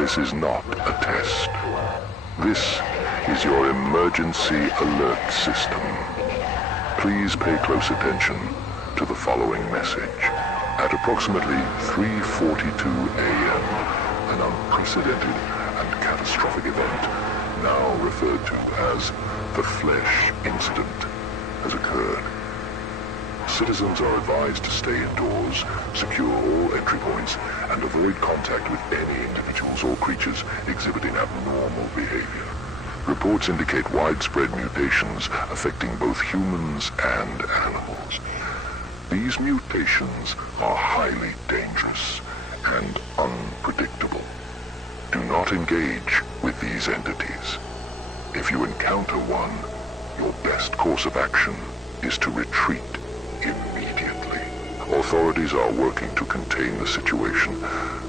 This is not a test. This is your emergency alert system. Please pay close attention to the following message. At approximately 3:42 a.m., an unprecedented and catastrophic event, now referred to as the Flesh Incident, has occurred. Citizens are advised to stay indoors, secure all entry points, and avoid contact with any individuals or creatures exhibiting abnormal behavior. Reports indicate widespread mutations affecting both humans and animals. These mutations are highly dangerous and unpredictable. Do not engage with these entities. If you encounter one, your best course of action is to retreat immediately. Authorities are working to contain the situation.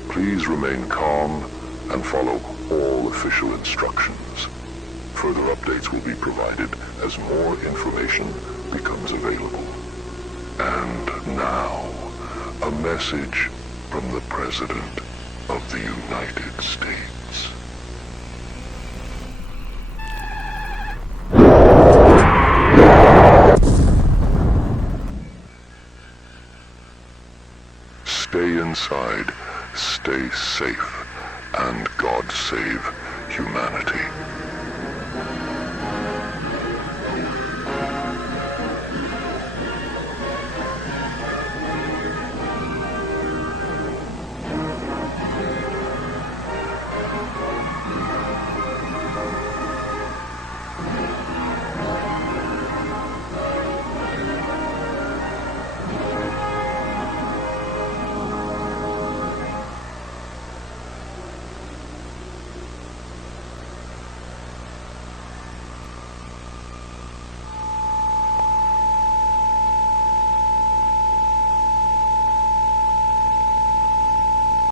Please remain calm and follow all official instructions. Further updates will be provided as more information becomes available. And now, a message from the President of the United States. Stay inside, stay safe, and God save humanity.